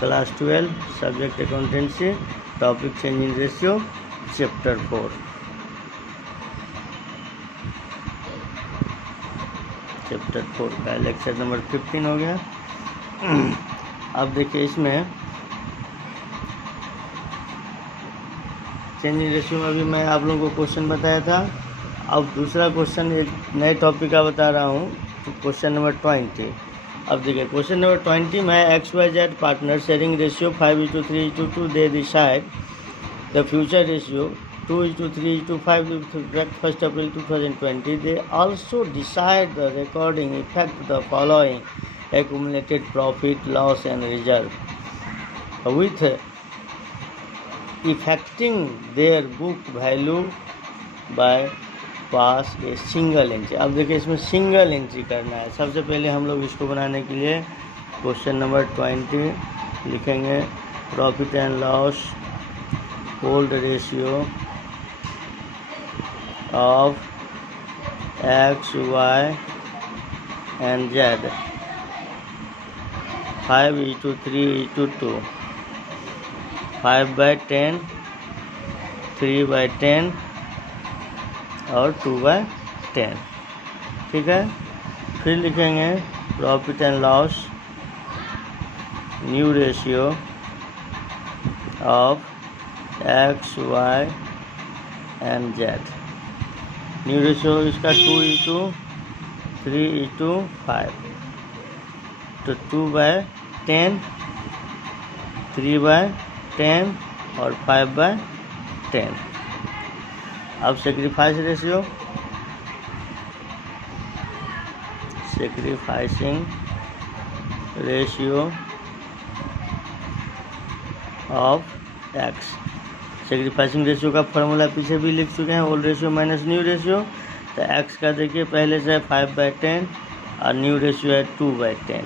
Class 12, subject accountancy, topic change in ratio, chapter 4। Chapter 4 का lecture number 15 हो गया। अब देखिए इसमें चेंज इन रेशियो में अभी मैं आप लोगों को क्वेश्चन बताया था। अब दूसरा क्वेश्चन एक नए टॉपिक का बता रहा हूँ, तो क्वेश्चन नंबर 20। अब देखिए क्वेश्चन नंबर 20 में XYZ partner sharing ratio 5:3:2 they decide the future ratio 2:3:5 1st April 2020. They also decide the recording effect the following accumulated profit, loss and reserve with affecting their book value by pass a single entry. अब देखिए इसमें single entry करना है। सबसे पहले हम लोग इसको बनाने के लिए क्वेश्चन नंबर 20 लिखेंगे, profit and loss hold ratio of X, Y and Z 5:3:2 5/10 3/10 और 2/10। ठीक है, फिर लिखेंगे profit and loss new ratio of X, Y and Z। New ratio इसका 2:3:5, तो 2/10 3/10 और 5/10। अब sacrifice ratio, sacrificing ratio of X। Sacrificing ratio का फॉर्मूला पीछे भी लिख चुके हैं, old ratio minus new ratio. तो X का देखिए पहले से है 5/10 और न्यू रेशियो है 2/10।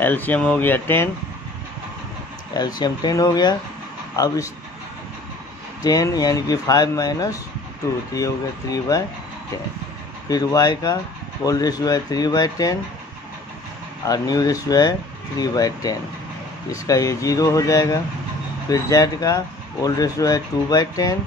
एलसीएम हो गया 10, एलसीएम 10 हो गया। अब इस 10 यानी कि 5 - 2 तो ये हो गया 3/10। फिर Y का ओल्ड रेशियो है 3/10 और न्यू रेशियो है 3/10, इसका ये 0 हो जाएगा। फिर Z का ओल्ड रेशियो है 2/10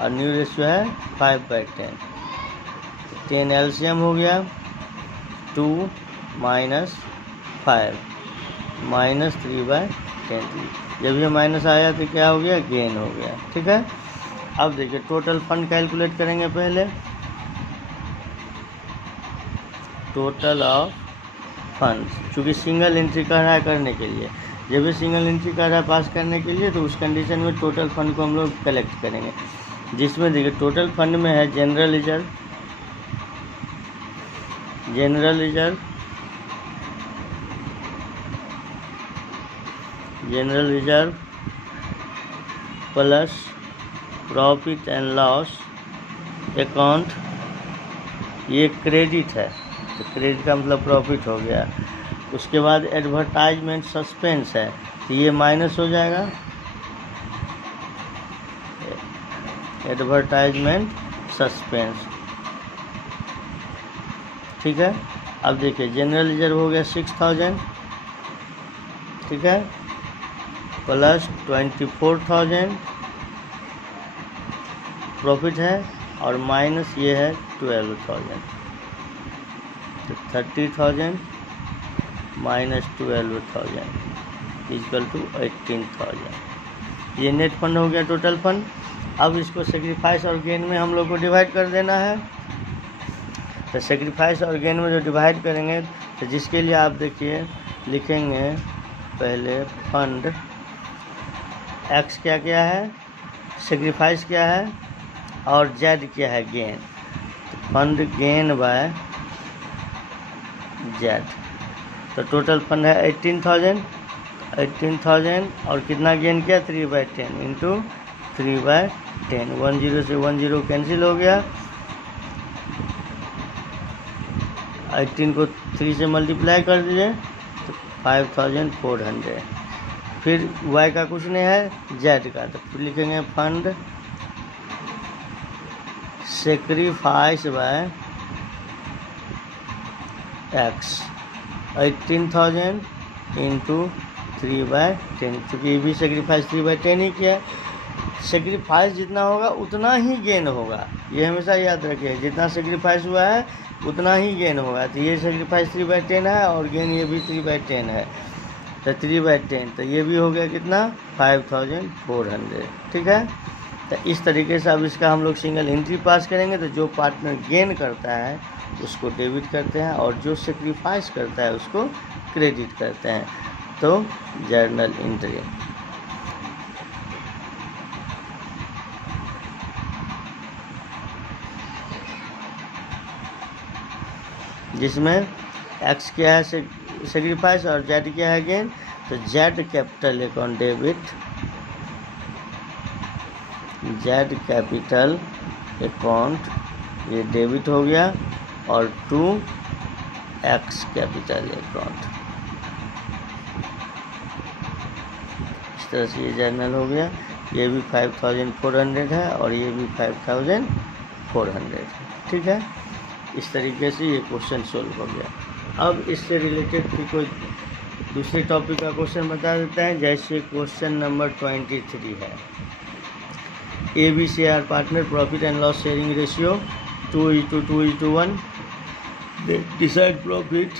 और न्यू रेशियो है 5/10। 10 एलसीएम हो गया 2 - 5 -3/10। जब ये माइनस आया तो क्या हो गया, गेन हो गया। ठीक है, अब देखिए टोटल फंड कैलकुलेट करेंगे पहले। टोटल ऑफ फंड्स, चूँकि सिंगल एंट्री कर रहा है करने के लिए, जब भी सिंगल एंट्री कर रहा है पास करने के लिए, तो उस कंडीशन में टोटल फंड को हम लोग कलेक्ट करेंगे, जिसमें देखिए टोटल फंड में है general reserve, general reserve, general reserve plus profit and loss account, ये क्रेडिट है, तो क्रेडिट का मतलब प्रॉफिट हो गया। उसके बाद एडवर्टाइजमेंट सस्पेंस है, तो ये माइनस हो जाएगा, एडवर्टाइजमेंट सस्पेंस। ठीक है, अब देखिए जनरल रिजर्व हो गया 6000, ठीक है, प्लस 24,000 प्रॉफिट है और माइनस ये है 12,000, तो 30,000 माइनस 12,000 इक्वल टू 18,000। ये नेट फंड हो गया, टोटल फंड। अब इसको सेक्रीफाइस और गेन में हम लोग को डिवाइड कर देना है। तो सेक्रीफाइस और गेन में जो डिवाइड करेंगे, तो जिसके लिए आप देखिए लिखेंगे पहले फंड X क्या क्या है, सेक्रीफाइस क्या है और Z क्या है, गेन। तो फंड गेन बाय Z, तो टोटल फंड है 18,000 और कितना गेन किया 3/10 इंटू 3/10। 10 से 10 कैंसिल हो गया, 18 को 3 से मल्टीप्लाई कर दीजिए तो 5400। फिर Y का कुछ नहीं है, Z का, तो फिर लिखेंगे fund sacrifice by X 18,000 into 3/10, क्योंकि ये भी सेक्रीफाइस 3/10 ही किया है। सेक्रीफाइस जितना होगा उतना ही गेन होगा, ये हमेशा याद रखिए, जितना सेक्रीफाइस हुआ है उतना ही गेन होगा। तो ये सेक्रीफाइस 3/10 है और गेन ये भी 3/10 है, तो 3/10, तो ये भी हो गया कितना 5400, ठीक है। तो इस तरीके से अब इसका हम लोग सिंगल एंट्री पास करेंगे। तो जो पार्टनर गेन करता है उसको डेबिट करते हैं और जो सेक्रीफाइस करता है उसको क्रेडिट करते हैं। तो जर्नल एंट्री, जिसमें एक्स क्या है सेक्रीफाइस और जेड क्या है गेन। तो Z capital account debit, Z capital account ये डेबिट हो गया, और टू एक्स कैपिटल अकाउंट, इस तरह से ये जर्नल हो गया। ये भी 5400 है और ये भी 5400, ठीक है। इस तरीके से ये क्वेश्चन सोल्व हो गया। अब इससे रिलेटेड फिर कोई दूसरे टॉपिक का क्वेश्चन बता देते हैं। जैसे क्वेश्चन नंबर 23 है, ABC are partner, profit and loss sharing ratio 2:2:1, decide profit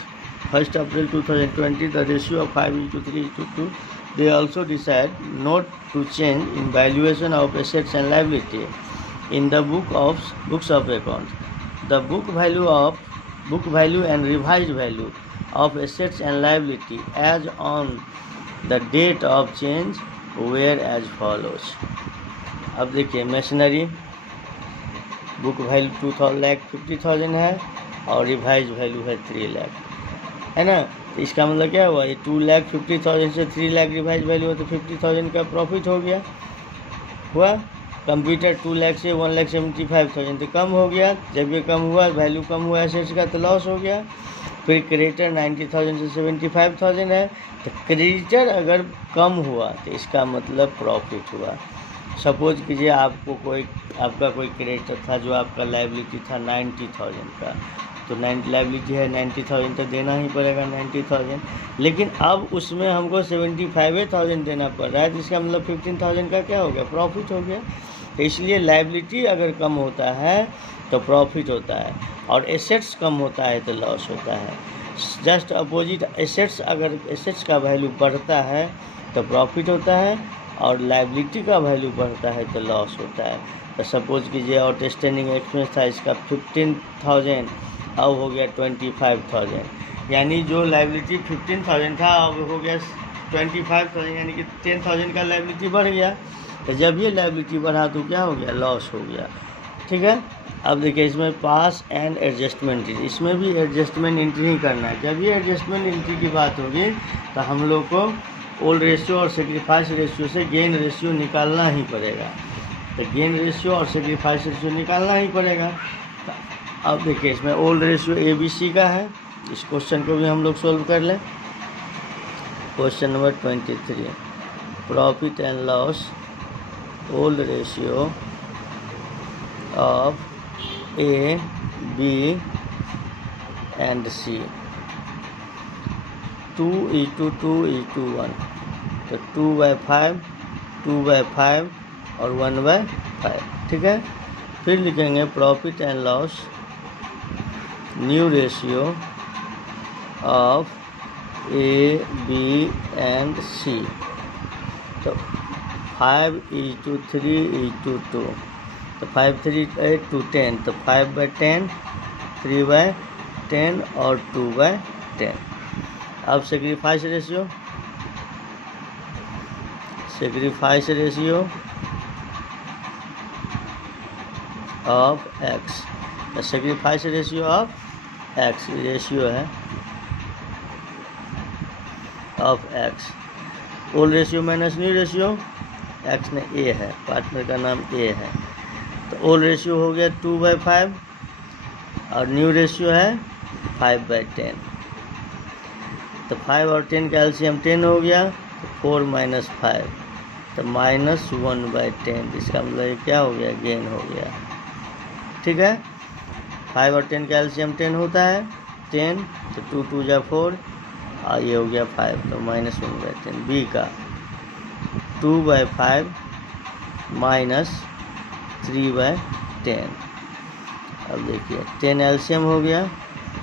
1 April 2020, the ratio of 5:3:2। They also decide not to change in valuation of assets and liability in the books of account. The book value and revised value of assets and liability as on the date of change were as follows. अब देखिए, machinery book value 2,50,000 है और revise value है 3 लाख, है ना। तो इसका मतलब क्या हुआ, ये 2,50,000 से 3 लाख रिवाइज वैल्यू है, तो 50,000 का प्रॉफिट हो गया हुआ। कंप्यूटर 2 लाख से 1,75,000 तो कम हो गया, जब ये कम हुआ वैल्यू कम हुआ एसेट्स का तो लॉस हो गया। फिर क्रेडिटर 90,000 से 75,000 है, तो क्रेडिटर अगर कम हुआ तो इसका मतलब प्रॉफिट हुआ। सपोज कीजिए आपका कोई क्रेडिटर था जो आपका लायबिलिटी था 90,000 का, तो लायबिलिटी है 90,000 तो देना ही पड़ेगा 90,000, लेकिन अब उसमें हमको 75,000 देना पड़ रहा है, तो इसका मतलब 15,000 का क्या हो गया, प्रॉफिट हो गया। तो इसलिए लायबिलिटी अगर कम होता है तो प्रॉफिट होता है, और एसेट्स कम होता है तो लॉस होता है। जस्ट अपोजिट, अगर एसेट्स का वैल्यू बढ़ता है तो प्रॉफिट होता है, और लायबिलिटी का वैल्यू बढ़ता है तो लॉस होता है। तो सपोज कीजिए आउटस्टैंडिंग एक्सपेंस था इसका 15,000, अब हो गया 25,000, यानी जो लायबिलिटी 15,000 था अब हो गया 25,000, यानी कि 10,000 का लायबिलिटी बढ़ गया। तो जब ये लायबिलिटी बढ़ा तो क्या हो गया, लॉस हो गया, ठीक है। अब देखिए इसमें पास एंड एडजस्टमेंट, इसमें भी एडजस्टमेंट एंट्री ही करना है। जब ये एडजस्टमेंट एंट्री की बात होगी तो हम लोग को ओल्ड रेशियो और सेक्रीफाइस रेशियो से गेन रेशियो निकालना ही पड़ेगा। तो गेन रेशियो और सेक्रीफाइस रेशियो निकालना ही पड़ेगा। अब देखिए इसमें ओल्ड रेशियो ABC का है, इस क्वेश्चन को भी हम लोग सोल्व कर लें। Question number 23, profit and loss old ratio of A, B and C 2:2:1, तो 2/5, 2/5 और 1/5, ठीक है। फिर लिखेंगे profit and loss new ratio of A, B and C, तो 5:3:2, तो 5, 3, 8 to 10, तो 5/10, 3/10 और 2/10। अब sacrifice ratio of X, sacrifice ratio of X, ratio है of X. Old ratio minus new ratio, X ने ए है, पार्टनर का नाम ए है, तो ओल्ड रेशियो हो गया 2/5 और न्यू रेशियो है 5/10। तो 5 और 10 का एलसीएम 10 हो गया, तो 4 - 5 तो -1/10, इसका मतलब क्या हो गया, गेन हो गया, ठीक है। 5 और 10 का एलसीएम 10 होता है, 10, तो 2 × 2 = 4, और ये हो गया 5, तो -1/10। बी का 2/5 -3/10। अब देखिए 10 एलसीएम हो गया,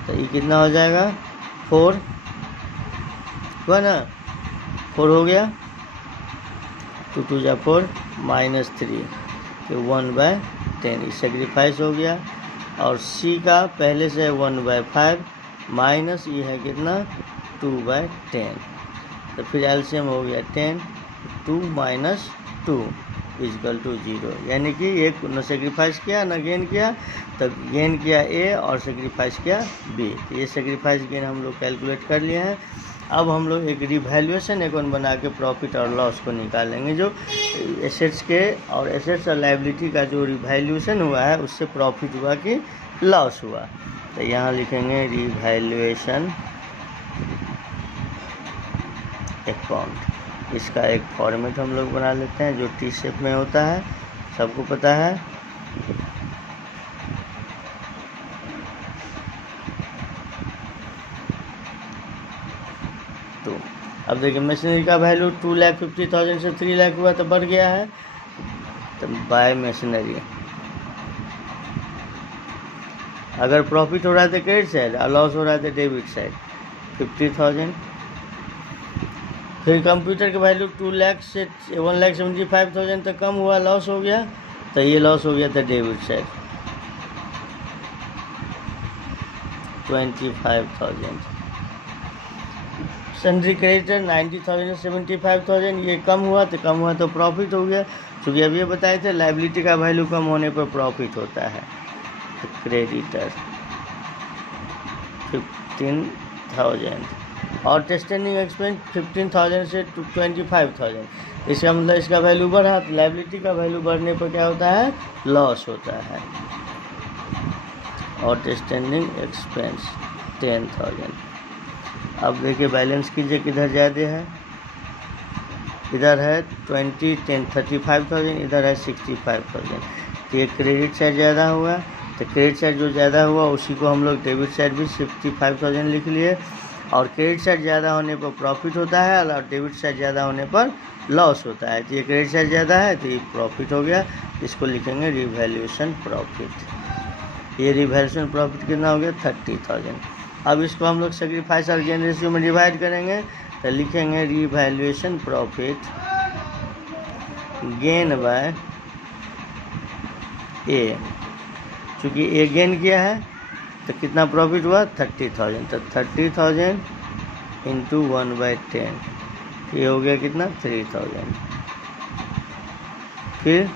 तो ये कितना हो जाएगा 4 हुआ ना, 4 हो गया, 2 2 जा 4 -3 तो 1/10 ये सेक्रीफाइस हो गया। और सी का पहले से 1/5 माइनस ये है कितना 2/10, तो फिर एलसीएम हो गया 10, 2 - 2 = 0, यानी कि एक न सेक्रीफाइस किया न गेन किया, तब गेन किया ए और सेक्रीफाइस किया बी। तो ये सेक्रीफाइस गेन हम लोग कैलकुलेट कर लिए हैं। अब हम लोग एक रिवैल्यूएशन अकाउंट बना के प्रॉफिट और लॉस को निकालेंगे। जो एसेट्स के और एसेट्स और लायबिलिटी का जो रिवैल्यूएशन हुआ है उससे प्रॉफिट हुआ कि लॉस हुआ। तो यहाँ लिखेंगे रिवैल्यूएशन अकाउंट। इसका एक फॉर्मेट हम लोग बना लेते हैं जो टी शेप में होता है, सबको पता है। तो अब देखिए मशीनरी का वैल्यू 2,50,000 से 3 लाख हुआ तो बढ़ गया है, तो बाय मशीनरी। अगर प्रॉफिट हो रहा है तो क्रेडिट साइड और लॉस हो रहा है तो डेबिट साइड 50,000। फिर कंप्यूटर का वैल्यू 2 लाख से 1,75,000 तक कम हुआ, लॉस हो गया, तो ये लॉस हो गया था डेबिट साइड 25,000। सन्ड्री क्रेडिटर 90,000 से 75,000 ये कम हुआ तो प्रॉफिट हो गया। क्योंकि अभी ये बताए थे लायबिलिटी का वैल्यू कम होने पर प्रॉफिट होता है। तो क्रेडिटर 15,000 और टेस्टिंग एक्सपेंस 15,000 से 25,000। इसका मतलब इसका वैल्यू बढ़ा, तो लायबिलिटी का वैल्यू बढ़ने पर क्या होता है, लॉस होता है। और टेस्टिंग एक्सपेंस 10,000। अब देखिए बैलेंस कीजिए किधर ज़्यादा है, इधर है 20, 10, 35,000, इधर है 65,000। तो ये क्रेडिट साइड ज़्यादा हुआ, तो क्रेडिट साइड जो ज़्यादा हुआ उसी को हम लोग डेबिट साइड भी 65,000 लिख लिए। और क्रेडिट साइड ज़्यादा होने पर प्रॉफिट होता है और डेबिट साइड ज़्यादा होने पर लॉस होता है। तो ये क्रेडिट साइड ज़्यादा है तो ये प्रॉफिट हो गया, इसको लिखेंगे रिवैल्यूएशन प्रॉफिट। ये रिवैल्यूएशन प्रॉफिट कितना हो गया 30,000। अब इसको हम लोग सेक्रीफाइस और गेन रेशियो में डिवाइड करेंगे, तो लिखेंगे रिवैल्यूएशन प्रॉफिट गेन बाय ए। चूँकि ए गेन किया है तो कितना प्रॉफिट हुआ 30,000, तो 30,000 इंटू 1/10 ये हो गया कितना 3,000। फिर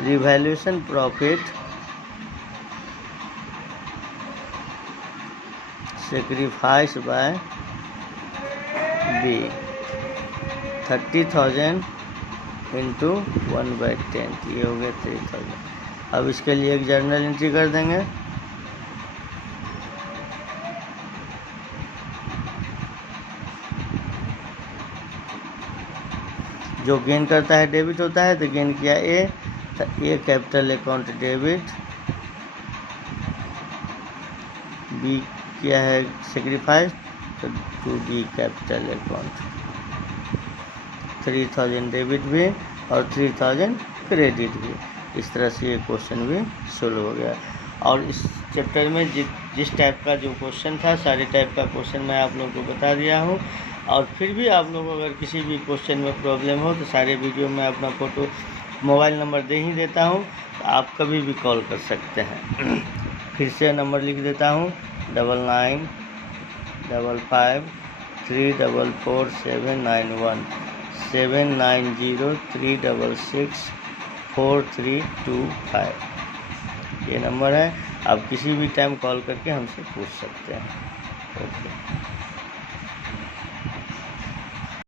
revaluation profit sacrifice by B 30,000 into 1/10 ये हो गया 3,000। अब इसके लिए एक जर्नल एंट्री कर देंगे। जो गेन करता है डेबिट होता है, तो गेन किया ए, तो ए कैपिटल अकाउंट डेबिट, बी किया है सेक्रीफाइस तो 2B कैपिटल अकाउंट। 3,000 डेबिट भी और 3,000 क्रेडिट भी। इस तरह से ये क्वेश्चन भी सोल्व हो गया। और इस चैप्टर में जिस टाइप का जो क्वेश्चन था सारे टाइप का क्वेश्चन मैं आप लोगों को बता दिया हूँ। और फिर भी आप लोगों को अगर किसी भी क्वेश्चन में प्रॉब्लम हो तो सारे वीडियो में अपना फ़ोटो मोबाइल नंबर दे ही देता हूँ, तो आप कभी भी कॉल कर सकते हैं। फिर से नंबर लिख देता हूँ 9955344791 7903664325 ये नंबर है। आप किसी भी टाइम कॉल करके हमसे पूछ सकते हैं। ओके।